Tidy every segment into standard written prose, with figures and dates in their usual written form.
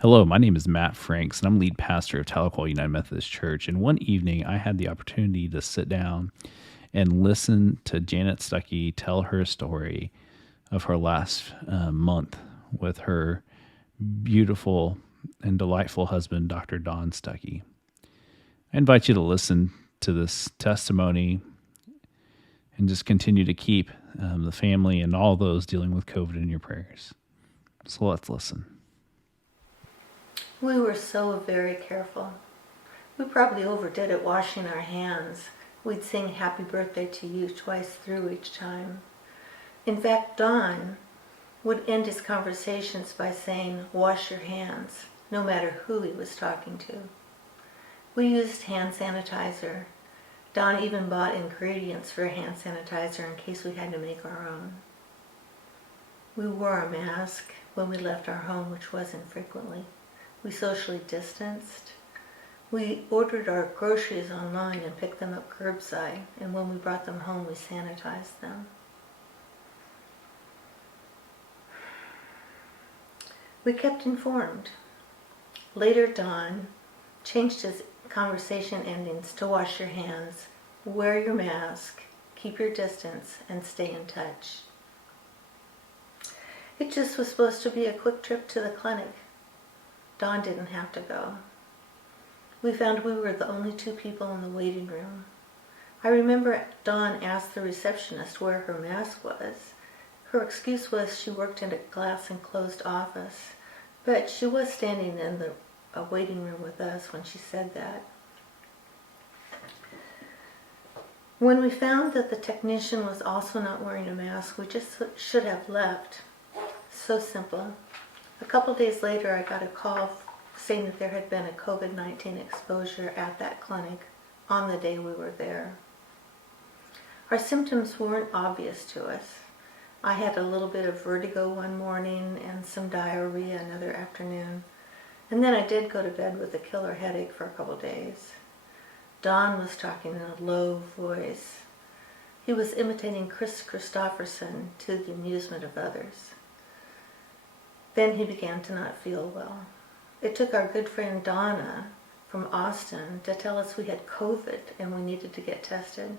Hello, my name is Matt Franks, and I'm lead pastor of Tahlequah United Methodist Church. And one evening, I had the opportunity to sit down and listen to Janet Stucky tell her story of her last month with her beautiful and delightful husband, Dr. Don Stucky. I invite you to listen to this testimony and just continue to keep the family and all those dealing with COVID in your prayers. So let's listen. We were so very careful. We probably overdid it washing our hands. We'd sing happy birthday to you twice through each time. In fact, Don would end his conversations by saying, "Wash your hands," no matter who he was talking to. We used hand sanitizer. Don even bought ingredients for hand sanitizer in case we had to make our own. We wore a mask when we left our home, which wasn't frequently. We socially distanced. We ordered our groceries online and picked them up curbside, and when we brought them home, we sanitized them. We kept informed. Later, Don changed his conversation endings to wash your hands, wear your mask, keep your distance, and stay in touch. It just was supposed to be a quick trip to the clinic. Don didn't have to go. We found we were the only two people in the waiting room. I remember Dawn asked the receptionist where her mask was. Her excuse was she worked in a glass-enclosed office, but she was standing in the waiting room with us when she said that. When we found that the technician was also not wearing a mask, we just should have left. So simple. A couple days later, I got a call saying that there had been a COVID-19 exposure at that clinic on the day we were there. Our symptoms weren't obvious to us. I had a little bit of vertigo one morning and some diarrhea another afternoon, and then I did go to bed with a killer headache for a couple days. Don was talking in a low voice. He was imitating Chris Christopherson to the amusement of others. Then he began to not feel well. It took our good friend Donna from Austin to tell us we had COVID and we needed to get tested.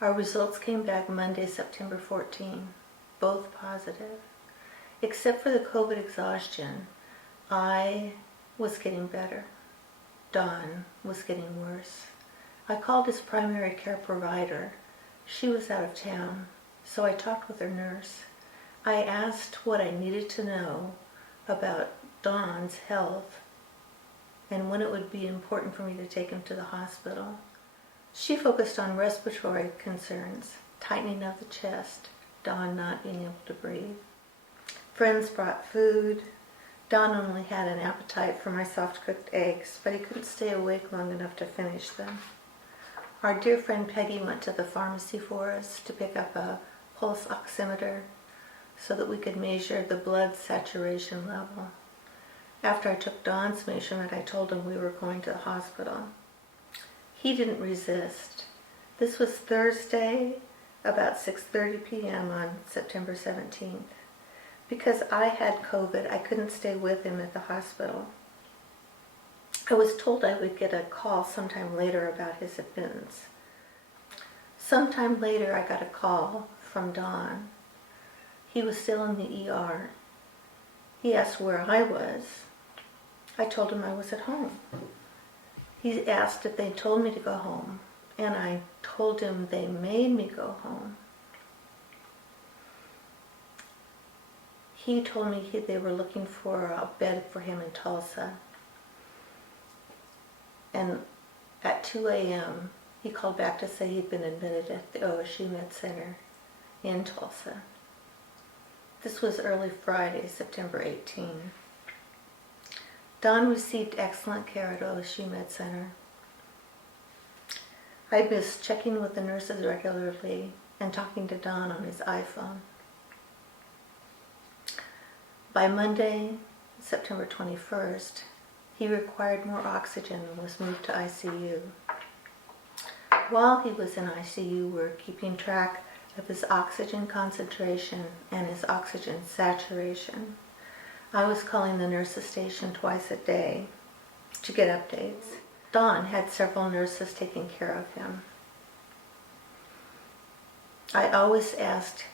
Our results came back Monday, September 14, both positive. Except for the COVID exhaustion, I was getting better. Dawn was getting worse. I called his primary care provider. She was out of town, so I talked with her nurse. I asked what I needed to know about Don's health and when it would be important for me to take him to the hospital. She focused on respiratory concerns, tightening of the chest, Don not being able to breathe. Friends brought food. Don only had an appetite for my soft-cooked eggs, but he couldn't stay awake long enough to finish them. Our dear friend Peggy went to the pharmacy for us to pick up a pulse oximeter so that we could measure the blood saturation level. After I took Don's measurement, I told him we were going to the hospital. He didn't resist. This was Thursday, about 6:30 p.m. on September 17th. Because I had COVID, I couldn't stay with him at the hospital. I was told I would get a call sometime later about his admittance. Sometime later, I got a call from Don. He was still in the ER. He asked where I was. I told him I was at home. He asked if they told me to go home, and I told him they made me go home. He told me they were looking for a bed for him in Tulsa. And at 2 a.m., he called back to say he'd been admitted at the OSU Med Center in Tulsa. This was early Friday, September 18. Don received excellent care at OSU Med Center. I missed checking with the nurses regularly and talking to Don on his iPhone. By Monday, September 21st, he required more oxygen and was moved to ICU. While he was in ICU, we were keeping track of his oxygen concentration and his oxygen saturation. I was calling the nurses station twice a day to get updates. Don had several nurses taking care of him. I always asked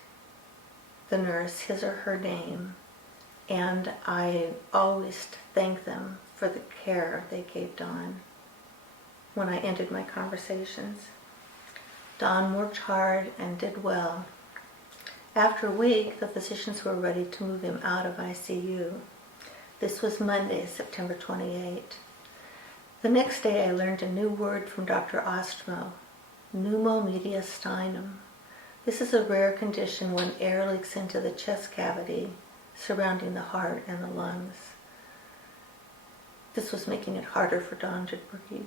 the nurse his or her name, and I always thanked them for the care they gave Don when I ended my conversations. Don worked hard and did well. After a week, the physicians were ready to move him out of ICU. This was Monday, September 28. The next day, I learned a new word from Dr. Ostmo, pneumomediastinum. This is a rare condition when air leaks into the chest cavity surrounding the heart and the lungs. This was making it harder for Don to breathe.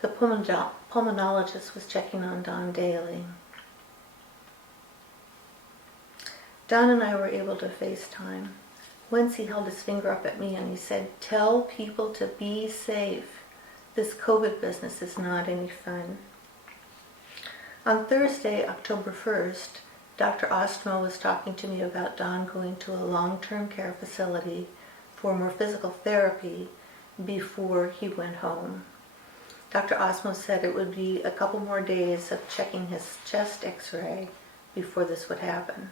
The pulmonologist was checking on Don daily. Don and I were able to FaceTime. Once he held his finger up at me and he said, "Tell people to be safe. This COVID business is not any fun." On Thursday, October 1st, Dr. Ostmo was talking to me about Don going to a long-term care facility for more physical therapy before he went home. Dr. Ostmo said it would be a couple more days of checking his chest x-ray before this would happen.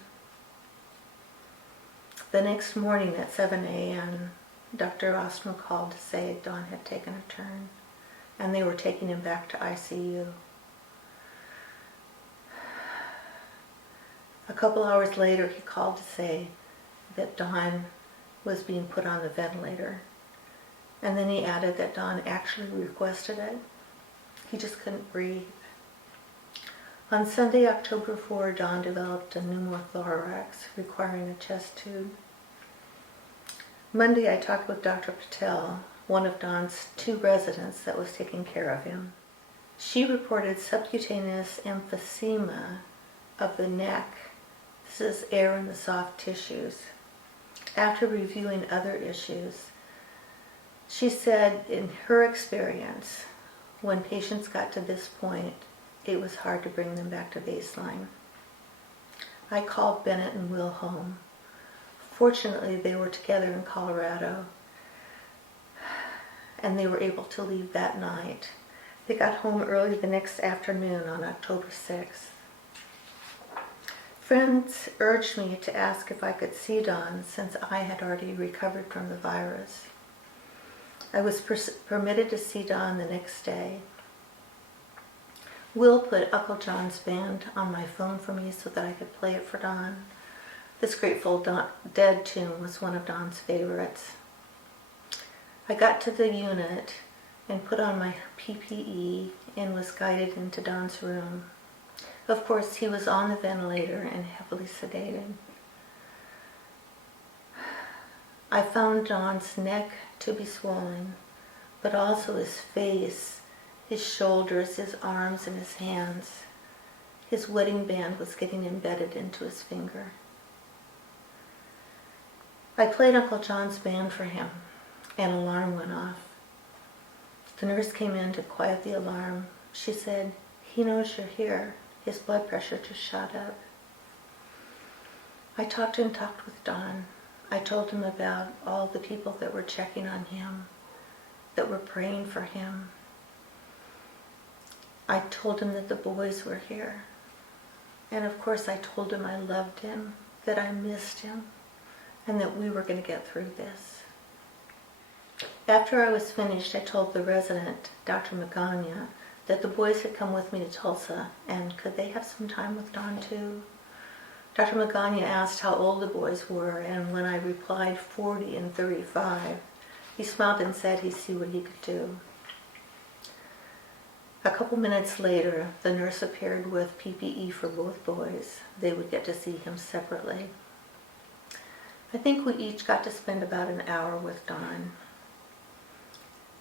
The next morning at 7 a.m., Dr. Ostmo called to say Don had taken a turn and they were taking him back to ICU. A couple hours later, he called to say that Don was being put on the ventilator. And then he added that Don actually requested it. He just couldn't breathe. On Sunday, October 4, Don developed a pneumothorax requiring a chest tube. Monday, I talked with Dr. Patel, one of Don's 2 residents that was taking care of him. She reported subcutaneous emphysema of the neck. This is air in the soft tissues. After reviewing other issues, she said in her experience, when patients got to this point, it was hard to bring them back to baseline. I called Bennett and Will home. Fortunately, they were together in Colorado, and they were able to leave that night. They got home early the next afternoon on October 6th. Friends urged me to ask if I could see Don since I had already recovered from the virus. I was permitted to see Don the next day. Will put Uncle John's band on my phone for me so that I could play it for Don. This Grateful Dead tune was one of Don's favorites. I got to the unit and put on my PPE and was guided into Don's room. Of course, he was on the ventilator and heavily sedated. I found Don's neck to be swollen, but also his face, his shoulders, his arms, and his hands. His wedding band was getting embedded into his finger. I played Uncle John's band for him. An alarm went off. The nurse came in to quiet the alarm. She said, "He knows you're here." His blood pressure just shot up. I talked with Don. I told him about all the people that were checking on him, that were praying for him. I told him that the boys were here. And of course I told him I loved him, that I missed him, and that we were going to get through this. After I was finished, I told the resident, Dr. Magana, that the boys had come with me to Tulsa, and could they have some time with Don too? Dr. Magana asked how old the boys were, and when I replied 40 and 35, he smiled and said he'd see what he could do. A couple minutes later, the nurse appeared with PPE for both boys. They would get to see him separately. I think we each got to spend about an hour with Don.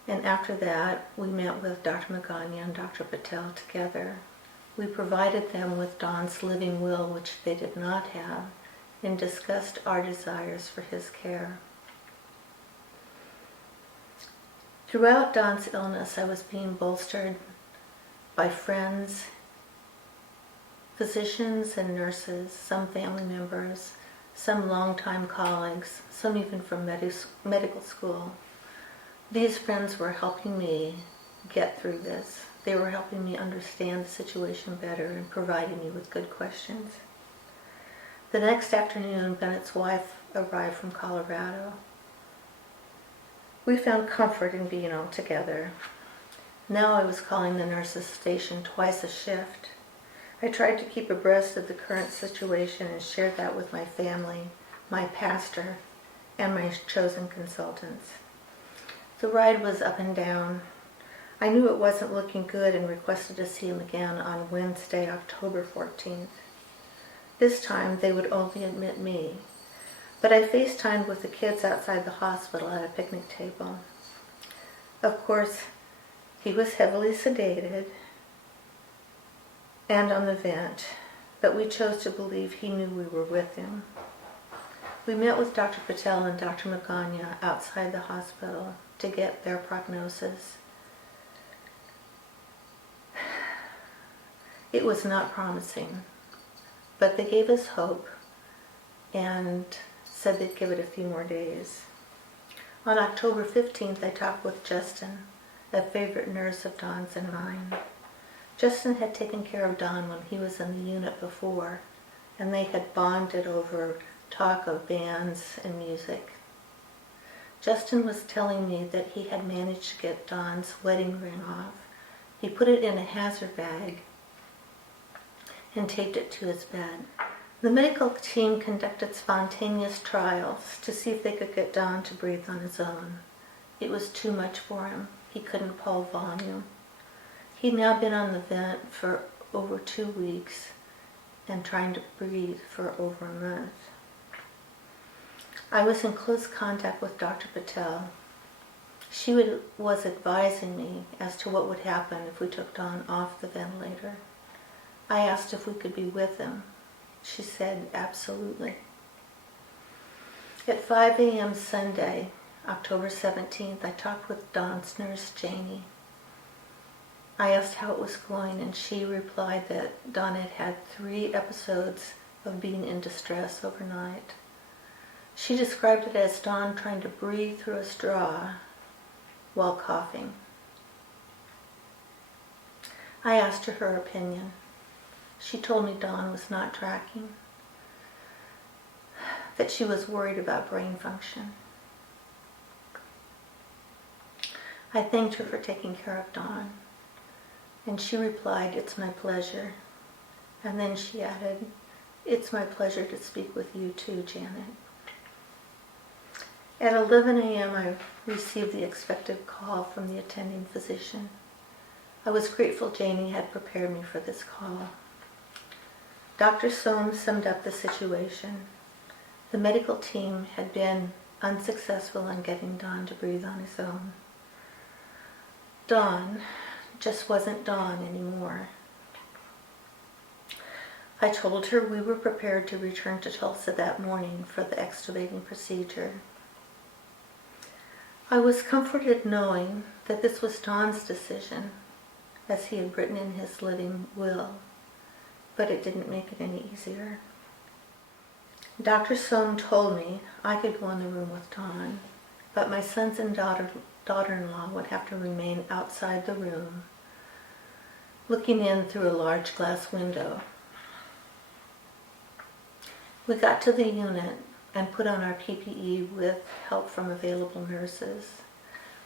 And after that, we met with Dr. Magana and Dr. Patel together. We provided them with Don's living will, which they did not have, and discussed our desires for his care. Throughout Don's illness, I was being bolstered by friends, physicians and nurses, some family members, some longtime colleagues, some even from medical school. These friends were helping me get through this. They were helping me understand the situation better and providing me with good questions. The next afternoon, Bennett's wife arrived from Colorado. We found comfort in being all together. Now I was calling the nurses' station twice a shift. I tried to keep abreast of the current situation and shared that with my family, my pastor, and my chosen consultants. The ride was up and down. I knew it wasn't looking good and requested to see him again on Wednesday, October 14th. This time they would only admit me, but I FaceTimed with the kids outside the hospital at a picnic table. Of course, he was heavily sedated and on the vent, but we chose to believe he knew we were with him. We met with Dr. Patel and Dr. Magana outside the hospital to get their prognosis. It was not promising, but they gave us hope and said they'd give it a few more days. On October 15th, I talked with Justin, a favorite nurse of Don's and mine. Justin had taken care of Don when he was in the unit before, and they had bonded over talk of bands and music. Justin was telling me that he had managed to get Don's wedding ring off. He put it in a hazard bag and taped it to his bed. The medical team conducted spontaneous trials to see if they could get Don to breathe on his own. It was too much for him. He couldn't pull volume. He'd now been on the vent for over 2 weeks and trying to breathe for over a month. I was in close contact with Dr. Patel. She was advising me as to what would happen if we took Don off the ventilator. I asked if we could be with him. She said absolutely. At 5 a.m. Sunday, October 17th, I talked with Don's nurse, Janie. I asked how it was going, and she replied that Don had had 3 episodes of being in distress overnight. She described it as Don trying to breathe through a straw while coughing. I asked her opinion. She told me Don was not tracking, that she was worried about brain function. I thanked her for taking care of Don, and she replied, "It's my pleasure." And then she added, "It's my pleasure to speak with you too, Janet." At 11 a.m. I received the expected call from the attending physician. I was grateful Janie had prepared me for this call. Dr. Soames summed up the situation. The medical team had been unsuccessful in getting Don to breathe on his own. Don just wasn't Don anymore. I told her we were prepared to return to Tulsa that morning for the extubating procedure. I was comforted knowing that this was Don's decision, as he had written in his living will, but it didn't make it any easier. Dr. Soames told me I could go in the room with Don, but my sons and daughter-in-law would have to remain outside the room, looking in through a large glass window. We got to the unit and put on our PPE with help from available nurses.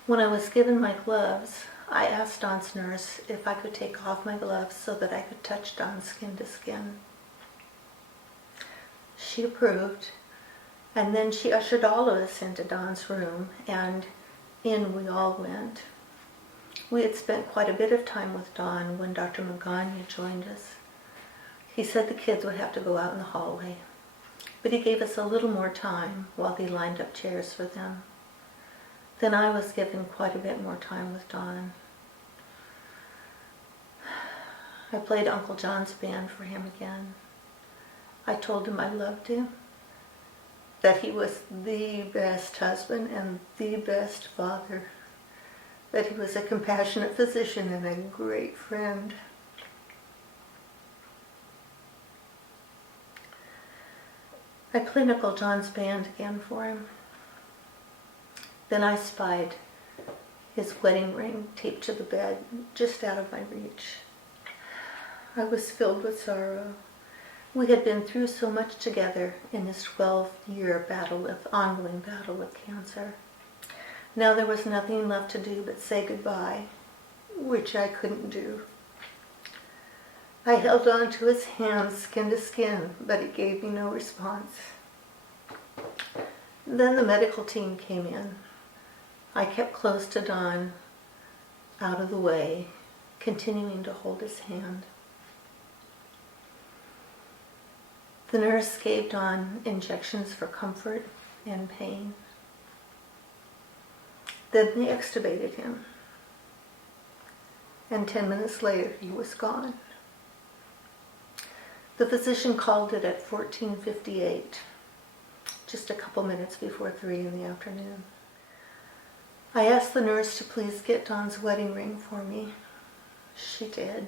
When I was given my gloves, I asked Don's nurse if I could take off my gloves so that I could touch Don skin to skin. She approved, and then she ushered all of us into Don's room, and in we all went. We had spent quite a bit of time with Don when Dr. Magana joined us. He said the kids would have to go out in the hallway, but he gave us a little more time while he lined up chairs for them. Then I was given quite a bit more time with Don. I played Uncle John's band for him again. I told him I loved him, that he was the best husband and the best father, that he was a compassionate physician and a great friend. I clinical John's band again for him. Then I spied his wedding ring taped to the bed, just out of my reach. I was filled with sorrow. We had been through so much together in this 12-year ongoing battle with cancer. Now there was nothing left to do but say goodbye, which I couldn't do. I held on to his hand skin to skin, but he gave me no response. Then the medical team came in. I kept close to Don, out of the way, continuing to hold his hand. The nurse gave Don injections for comfort and pain. Then they extubated him. And 10 minutes later, he was gone. The physician called it at 14:58, just a couple minutes before 3 in the afternoon. I asked the nurse to please get Don's wedding ring for me. She did.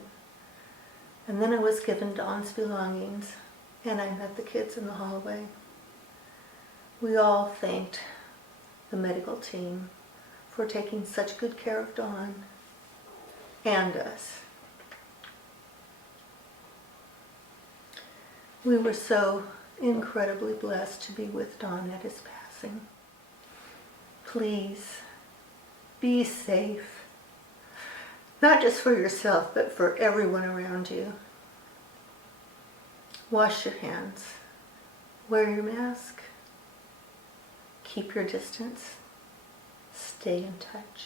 And then I was given Don's belongings, and I met the kids in the hallway. We all thanked the medical team for taking such good care of Don and us. We were so incredibly blessed to be with Don at his passing. Please, be safe. Not just for yourself, but for everyone around you. Wash your hands. Wear your mask. Keep your distance. Stay in touch.